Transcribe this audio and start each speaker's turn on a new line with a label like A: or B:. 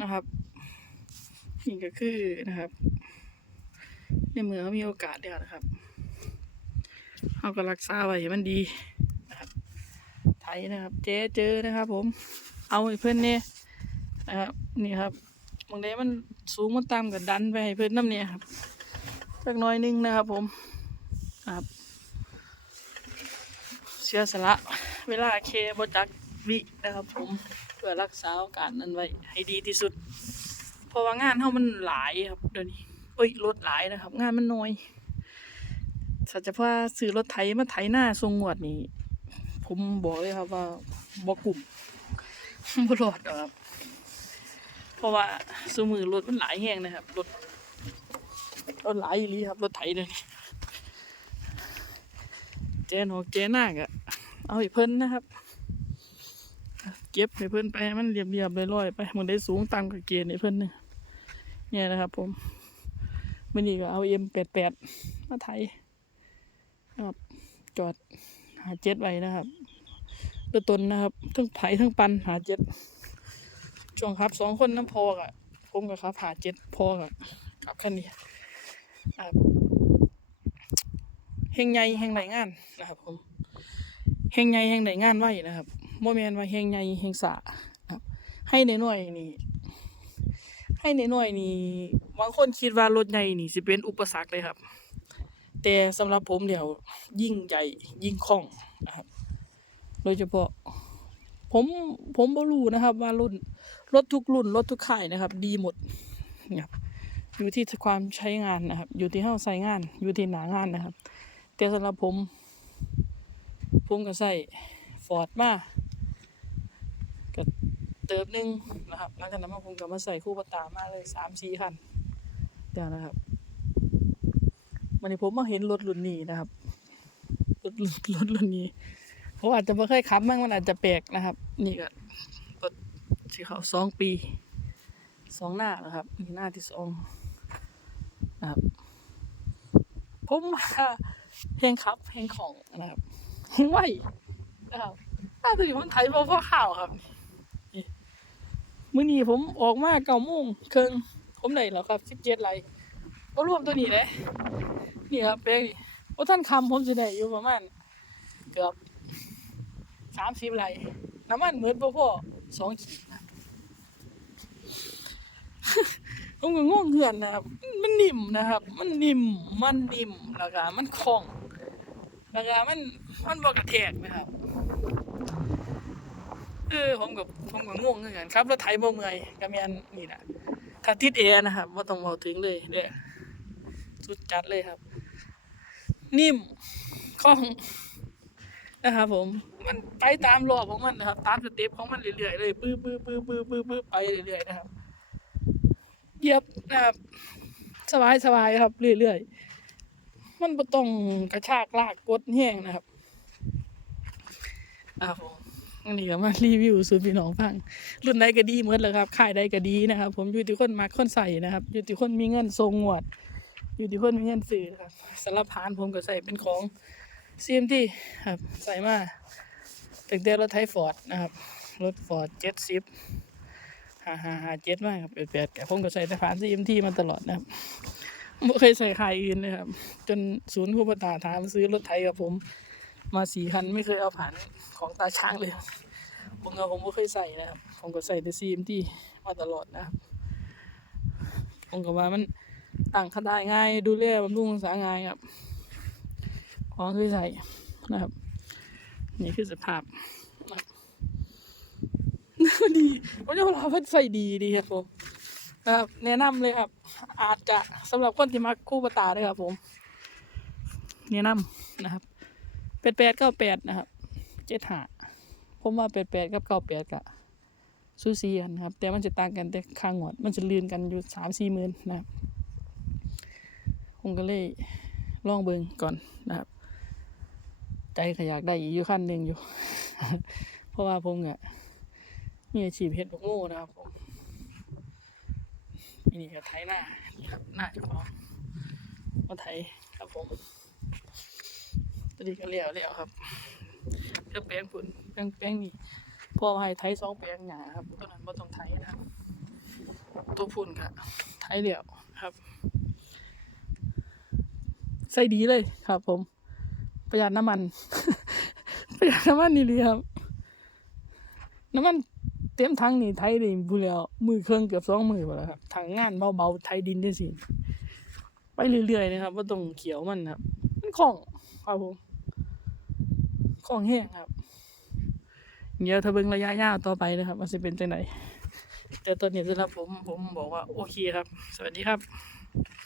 A: นะครับนี่ก็คือนะครับในเมือเขามีโอกาสเดียวนะครับเขาก็รักษาไว้ให้มันดีนะครับไถนะครับ เจ๊เจอนะครับ ผม เอาให้เพื่อนเนี่ยนะครับนี่ครับบางทีมันสูงมันต่ำกับดันไปให้เพื่อนน้ำเนี่ยครับสักน้อยหนึงนะครับ ผมครับเสียสละ เวลาเคบจักวินะครับผม เพื่อรักษาโอกาสนั้นไว้ให้ดีที่สุด เพราะว่างานเฮามันหลายครับเดี๋ยวนี้เอ้ยรถหลายนะครับ งานมันน้อยสัจว่าซื้อรถไถมาไถหน้าทรงงวดนี้ ผมบอกเลยครับว่าบ่กลุ่มบรอดครับ เพราะว่าสมือรถมันหลายแห้งนะครับรถรถหลายอีลีครับรถไถเดี๋ยวนี้เจนหกเจนหน้าก็เอาให้เพิ่นนะครับ ก็บให้เพิ่อนไปมันเรียบๆลอยๆไปมันได้สูงตามกับเกณฑ์ให้เพิ่อนเนี่ยเนี่ยนะครับ ผมมันนี่ก็เอาเอ็มแปดแปดมาไถนะครับจอดหาเจ็ดไว้นะครับตัวตนนะครับ ทั้งไผทั้งปันหาเจ็ดช่วงครับสองคนน้ำพอกอะผมกับครับหาเจ็ดพอกะขับคันนี้นะครับเฮงใหญ่แห่งไหนงานนะครับผมเฮงใหญ่แห่งไหนงานไว้นะครับ โมเมนว่าเฮงใหญ่เฮงสะครับให้ในหน่วยๆนี่ให้ในหน่วยๆนี่บางคนคิดว่ารถใหญ่นี่สิเป็นอุปสรรคเลยครับ แต่สำหรับผมเดี๋ยวยิ่งใหญ่ยิ่งคล่องนะครับ โดยเฉพาะ ผมผมบ่รู้นะครับ ว่ารถรถทุกรุ่นรถทุกค่ายนะครับ ดีหมดนะครับอยู่ที่ความใช้งานนะครับ อยู่ที่เฮาใส่งาน อยู่ที่หนางานนะครับ แต่สำหรับผม ผมก็ใส่ฟอร์ดมา เติบหนึงนะครับหลังจากนั้นมาผมก็มาใส่คู่ปตามาเลยสามสี่คันเดี๋ยวนะครับวันนี้ผมมาเห็นรถรุ่นนี้นะครับรถรุ่นรถรุ่นนี้ผมอาจจะไม่เคยขับมั่งมันอาจจะแปลกนะครับ นี่ก็รถสีขาวสองปีสองหน้านะครับนี่หน้าที่สองนะครับผมมาเพลงครับเพลงของนะครับเพลงไหวนะครับถ้าถึงมันไทยบ่พอข่าวครับ มื้อนี้ผมออกมาเก้าโมงเครึ่งผมได้แล้วครับสิบเจ็ดไรก็รวมตัวนี้เลยนี่ครับเพลงนี่ว่าท่านคำผมสิได้อยู่ประมาณเกือบสามสิบไรน้ำมันเหมือนพ่อพ่อสองขีดนะผมก็ง่วงเหือนนะครับ มันนิ่มนะครับ มันนิ่ม มันนิ่มแล้วก็มันคล่องแล้วก็มันมันบ่กระแทกนะครับ เออผมกับผมก็งงเหมือนกันครับรถไถบ่เมื่อยก็แม่นนี่นะถ้าติดแอนะครับบ่ต้องเว้าถึงเลยเนี่ยสุดจัดเลยครับ นิ่มคล่องนะครับผมมันไปตามรอบของมันนะครับ ตามสเต็ปของมันเรื่อยๆเลยปื้อปื้อปื้อปื้อปื้อปื้อไปเรื่อยๆนะครับเยียบนะครับสบายสบายครับเรื่อยๆมันบ่ต้องกระชากลากกดแห้งนะครับอ้าผม อันนี้ก็มารีวิวสู่พี่น้องฟัง รุ่นใดก็ดีเหมือนเลยครับขายใดก็ดีนะครับ ผมอยู่ที่คนมักคนใส่นะครับ อยู่ที่คนมีเงินทรงงวด อยู่ที่คนมีเงินซื้อนะครับสำหรับพานผมก็ใส่เป็นของ CMT ครับใส่มาตั้งแต่รถไทยฟอร์ดนะครับ รถฟอร์ดเจ็ดสิบหาหาหาเจ็ดมากครับแปดแกผมก็ใส่แต่ผ่านซีอ็มที่มาตลอดนะครับไม่เคยใส่ใครอื่นเลยครับ จนศูนย์ผู้ประตาถามซื้อรถไทยกับผม มาสี่คันไม่เคยเอาผ่านของตาช้างเลยผมก็ผมไม่เคยใส่นะครับผมก็ใส่แต่ซีเอ็มที่มาตลอดนะครับผมก็ว่ามันต่างขนาดง่ายดูแลบำรุงรักษาง่ายครับของเคยใส่นะครับ นี่คือสภาพดีผมจะบอกว่าไฟดีดีครับผมนะครับแนะนำเลยครับ อาจจะสำหรับคนที่มักคู่ประตาด้วยครับผม แนะนำนะครับ ดแปดเก้าแปดนะครับเจ็ดหาผมว่าแปดแปดกับเก้าแปดกะซูซีกันครับ แต่มันจะต่างกันแต่ค่างวด มันจะลื่นกันอยู่สามสี่หมื่นนะครับผมก็เลยลองเบิงก่อนนะครับ ใจก็อยากได้อีกอยู่ขั้นหนึ่งอยู่ เพราะว่าผมกะมีอาชีพเฮ็ดบกโง่นะครับผมนี่ก็ไถหน้านี่ครับหน้าจ้าขอมาไถครับผม ตอนนี้ก็เลี้ยวแล้วครับเรื่อแปลงฝุ่นแปลงแปลงนี่พ่อให้ไถสองแปลงหนาครับตอนนั้นบ่ต้องไถนะครับ ตัวพุ่นค่ะไทยเดียวครับ ใส่ดีเลยครับผม ประหยัดน้ำมัน ประหยัดน้ำมันนี่เลยครับ น้ำมันเต็มถังนี่ไทยนี่พูดแล้ว มือเครื่องเกือบสองมือหมดแล้วครับถังงานเบาๆไทยดินได้สิ ไปเรื่อยๆนะครับว่าต้องเขียวมันครับมันคล่องครับผม คล่องแห้งครับเดี๋ยวถ้าเบิ่งระยะยาวต่อไปนะครับว่าจะเป็นจังไดแต่ตอนนี้สำหรับผมผมบอกว่าโอเคครับ สวัสดีครับ